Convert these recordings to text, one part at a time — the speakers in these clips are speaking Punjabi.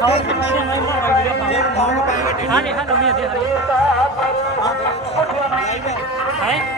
હા ને હા ગમે તે હા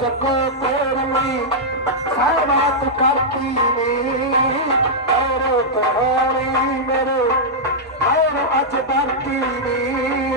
ਚੱਕੋ ਤੇਰੀ ਸਹਿਬਾਤ ਕਰਤੀ ਨੀ ਔਰ ਤੋੜੀ ਮੇਰੇ ਔਰ ਅੱਜ ਕਰਤੀ ਨੀ